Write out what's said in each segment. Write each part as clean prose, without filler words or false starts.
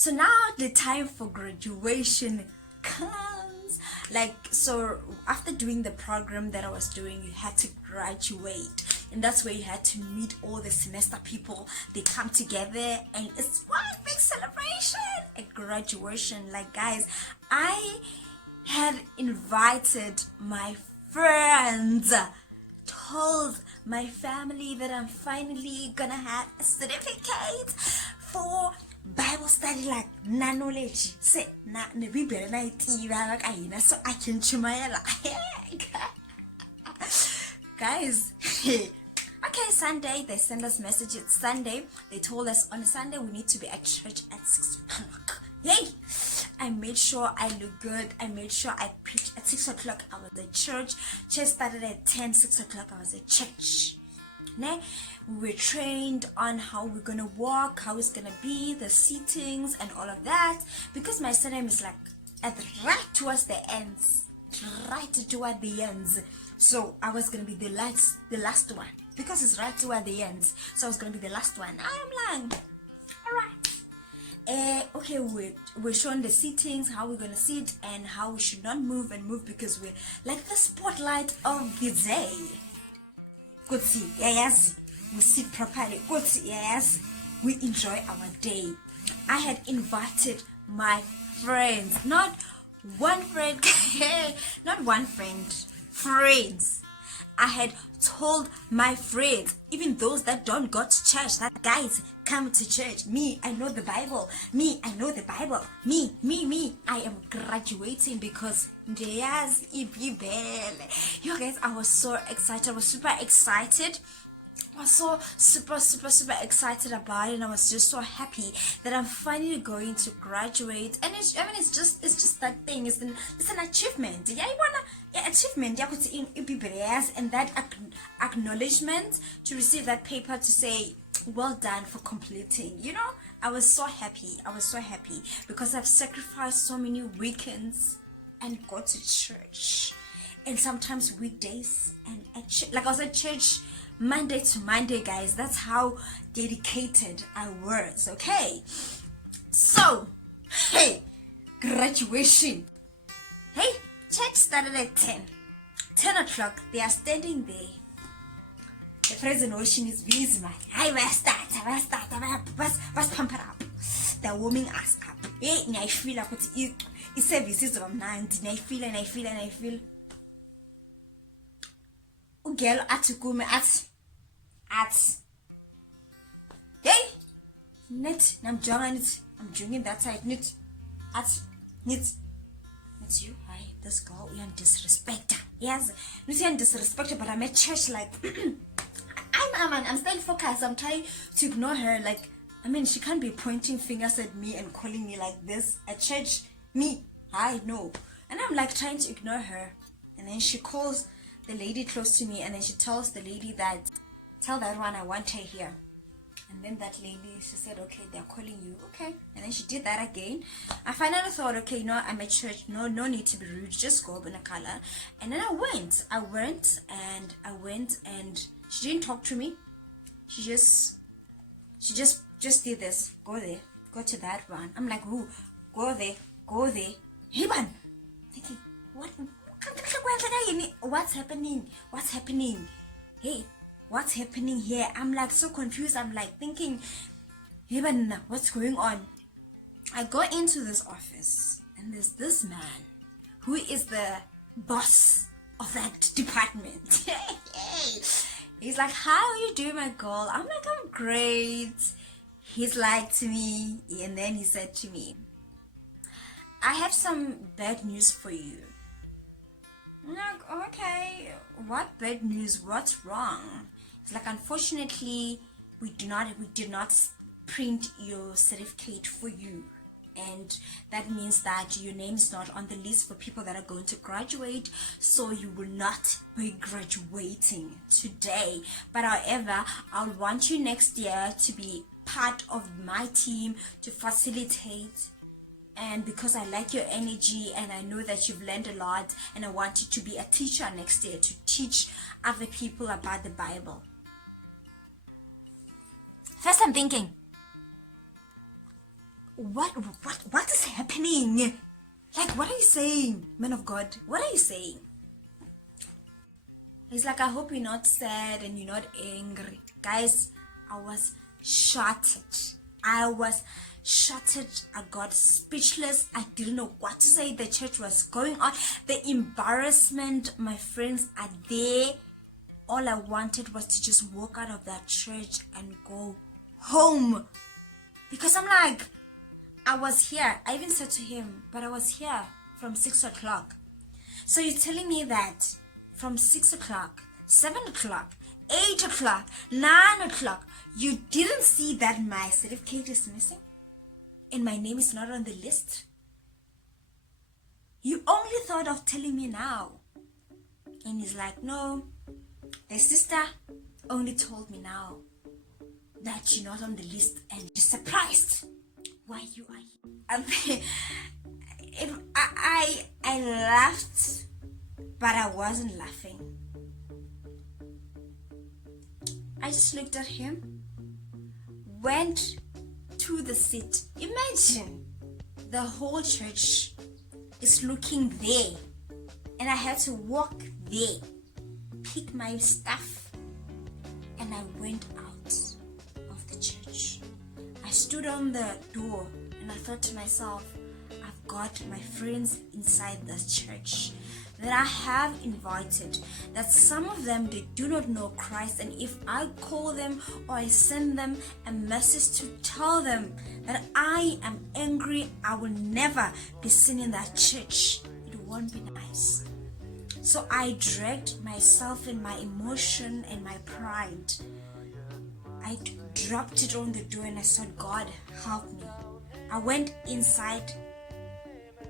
So now the time for graduation comes. Like, so after doing the program that I was doing, you had to graduate, and that's where you had to meet all the semester people. They come together and it's one big celebration, a graduation. Like, guys, I had invited my friends, told my family that I'm finally gonna have a certificate for Bible study, like knowledge. Say na nebibere na itira kaina so I can chumayela. Guys, okay, Sunday they send us messages. Sunday they told us on Sunday we need to be at church at 6 o'clock. Yay! I made sure I look good. I made sure I preached at 6 o'clock. I was at church. Church started at 10, 6 o'clock. I was at church. We were trained on how we're gonna walk, how it's gonna be, the seatings and all of that. Because my surname is like right towards the ends. Right toward the ends. So I was gonna be the last one. Because it's right toward the ends. So I was gonna be the last one. I'm like, okay, we're showing the seatings, how we're gonna sit and how we should not move because we're like the spotlight of the day. Good see, yes, we sit properly. Good see, yes, we enjoy our day. I had invited my friends, not one friend, not one friend, friends. I had told my friends, even those that don't go to church, that guys, come to church. Me, I know the Bible. Me, I know the Bible. Me, I am graduating because yes, you guys, I was so excited. I was super excited. I was so super excited about it, and I was just so happy that I'm finally going to graduate. And it's just that thing. It's an achievement. Yeah, you wanna achievement. Yeah, put in and that acknowledgement to receive that paper to say well done for completing. You know, I was so happy. I was so happy because I've sacrificed so many weekends and go to church, and sometimes weekdays and like I was at church Monday to Monday, guys. That's how dedicated I was. Okay, so hey, graduation. Hey, church started at 10 o'clock. They are standing there. The presentation is busy, man. I will start. Let's pump it up. They're warming us up. Hey, I feel like it's services of 90. I feel. Girl, hey, net, I'm joining that side, net, it's you, hi, this girl, you're disrespected. Yes, you're disrespected, but I'm at church, like, I'm staying focused. I'm trying to ignore her, like, I mean, she can't be pointing fingers at me and calling me like this at church. Me, I know. And I'm like trying to ignore her, and then she calls the lady close to me, and then she tells the lady that, tell that one I want her here. And then that lady, she said, okay, they're calling you. Okay. And then she did that again. I finally thought, okay, you know, I'm at church. No need to be rude. Just go up in a color. And then I went and she didn't talk to me. She just did this. Go there. Go to that one. I'm like, who? Go there. Hey, man. Thinking, what's happening? Hey, what's happening here? I'm like so confused. I'm like thinking, hey, man, what's going on? I go into this office and there's this man who is the boss of that department. He's like, how are you doing, my girl? I'm like, I'm great. He's like to me, and then he said to me, I have some bad news for you. I'm like, okay, what bad news? What's wrong? It's like, unfortunately, we did not print your certificate for you, and that means that your name is not on the list for people that are going to graduate, so you will not be graduating today. But however, I want you next year to be part of my team to facilitate, and because I like your energy and I know that you've learned a lot, and I want you to be a teacher next year to teach other people about the Bible. First I'm thinking, what is happening? Like, what are you saying, man of God? What are you saying? He's like, I hope you're not sad and you're not angry. Guys, I was shattered. I got speechless. I didn't know what to say. The church was going on. The embarrassment, my friends are there. All I wanted was to just walk out of that church and go home. Because I'm like, I was here. I even said to him, but I was here from 6 o'clock. So you're telling me that from 6 o'clock, 7 o'clock, 8 o'clock, 9 o'clock, you didn't see that my certificate is missing and my name is not on the list? You only thought of telling me now. And he's like, no, the sister only told me now that you're not on the list and you're surprised why you are here. I laughed, but I wasn't laughing. I just looked at him, went to the seat. Imagine the whole church is looking there, and I had to walk there, pick my stuff, and I went out of the church. I stood on the door and I thought to myself, I've got my friends inside this church that I have invited, that some of them, they do not know Christ, and if I call them or I send them a message to tell them that I am angry, I will never be seen in that church, it won't be nice. So I dragged myself and my emotion and my pride. I dropped it on the door and I said, God, help me. I went inside.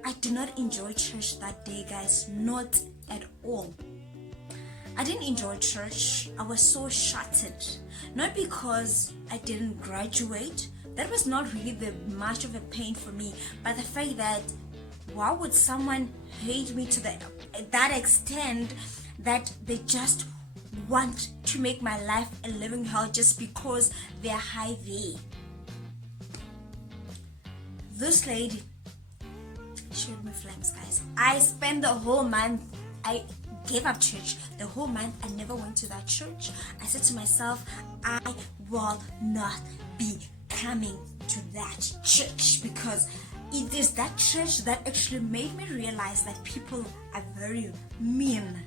I did not enjoy church that day, guys, not at all. I didn't enjoy church. I was so shattered. Not because I didn't graduate. That was not really much of a pain for me, but the fact that why would someone hate me to that extent that they just want to make my life a living hell just because they're high there. This lady showed me flames, guys. I spent the whole month, I gave up church. The whole month I never went to that church. I said to myself, I will not be coming to that church, because it is that church that actually made me realize that people are very mean.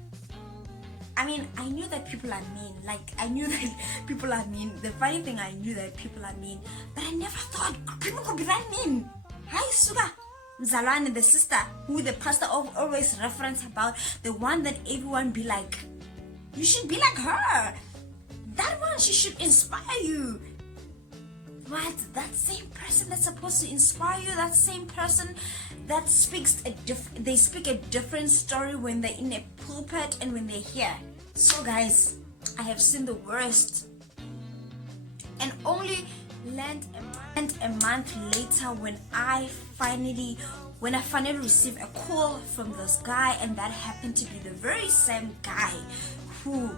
I mean, I knew that people are mean. Like, I knew that people are mean. The funny thing, I knew that people are mean, but I never thought people could be that mean. Hi, Suga. Mzalwane, the sister who the pastor always reference about, the one that everyone be like, you should be like her. That one, she should inspire you. What? That same person that's supposed to inspire you, that same person that they speak a different story when they're in a pulpit and when they're here. So guys, I have seen the worst, and only learned a month later when I finally received a call from this guy, and that happened to be the very same guy who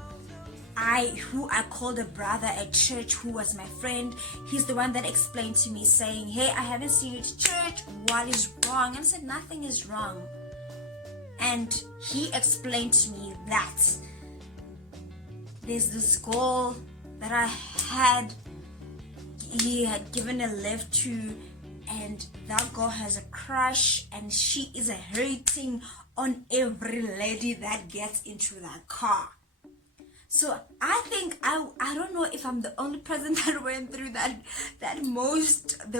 I called a brother at church, who was my friend. He's the one that explained to me, saying, hey, I haven't seen you to church, what is wrong? And I said, nothing is wrong. And he explained to me that there's this girl that he had given a lift to, and that girl has a crush, and she is hating on every lady that gets into that car. So I think I don't know if I'm the only person that went through the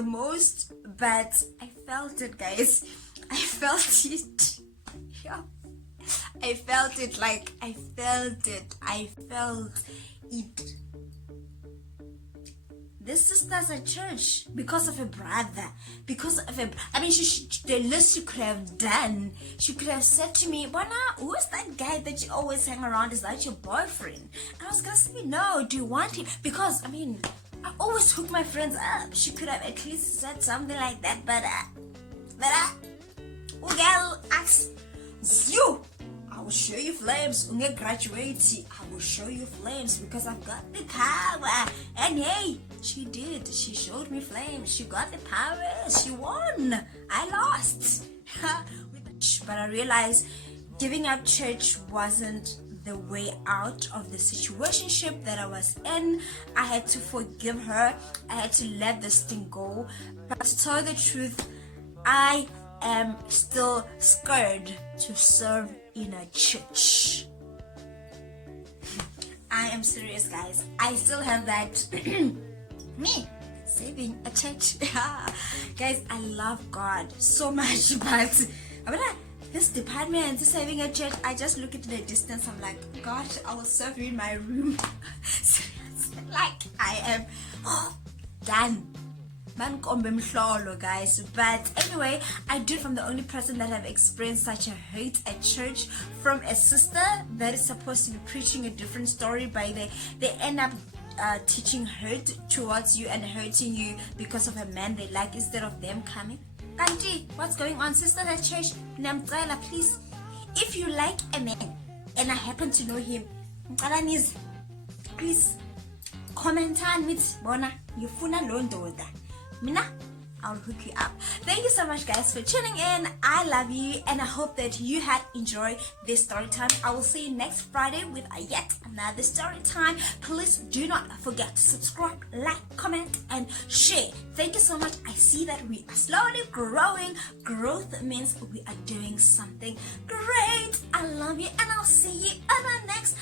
most, but I felt it, guys. I felt it. Yeah. I felt it. This sister's at church because of a brother, the least she could have done, she could have said to me, Bona, who is that guy that you always hang around? Is that your boyfriend? And I was gonna say, no, do you want him? Because I always hook my friends up. She could have at least said something like that, but girl, ask you, I will show you flames. Unge graduate, I will show you flames, because I've got the power. And hey, She did. She showed me flames. She got the powers. She won. I lost. But I realized giving up church wasn't the way out of the situationship that I was in. I had to forgive her. I had to let this thing go. But to tell the truth, I am still scared to serve in a church. I am serious, guys. I still have that me saving a church. Guys, I love God so much, but this department is saving a church. I just look at the distance. I'm like, God, I will serve you in my room. Serious. Like I am done. Guys. But anyway, I do from the only person that have experienced such a hate at church, from a sister that is supposed to be preaching a different story, but they end up teaching hurt towards you and hurting you because of a man they like instead of them coming. Kanji, what's going on, sister at church? Namtala, please, if you like a man and I happen to know him, please comment on with Bona Yufuna Londoda. Mina, I'll hook you up. Thank you so much, guys, for tuning in. I love you, and I hope that you had enjoyed this story time. I will see you next Friday with yet another story time. Please do not forget to subscribe, like, comment, and share. Thank you so much. I see that we are slowly growing. Growth means we are doing something great. I love you, and I'll see you on my next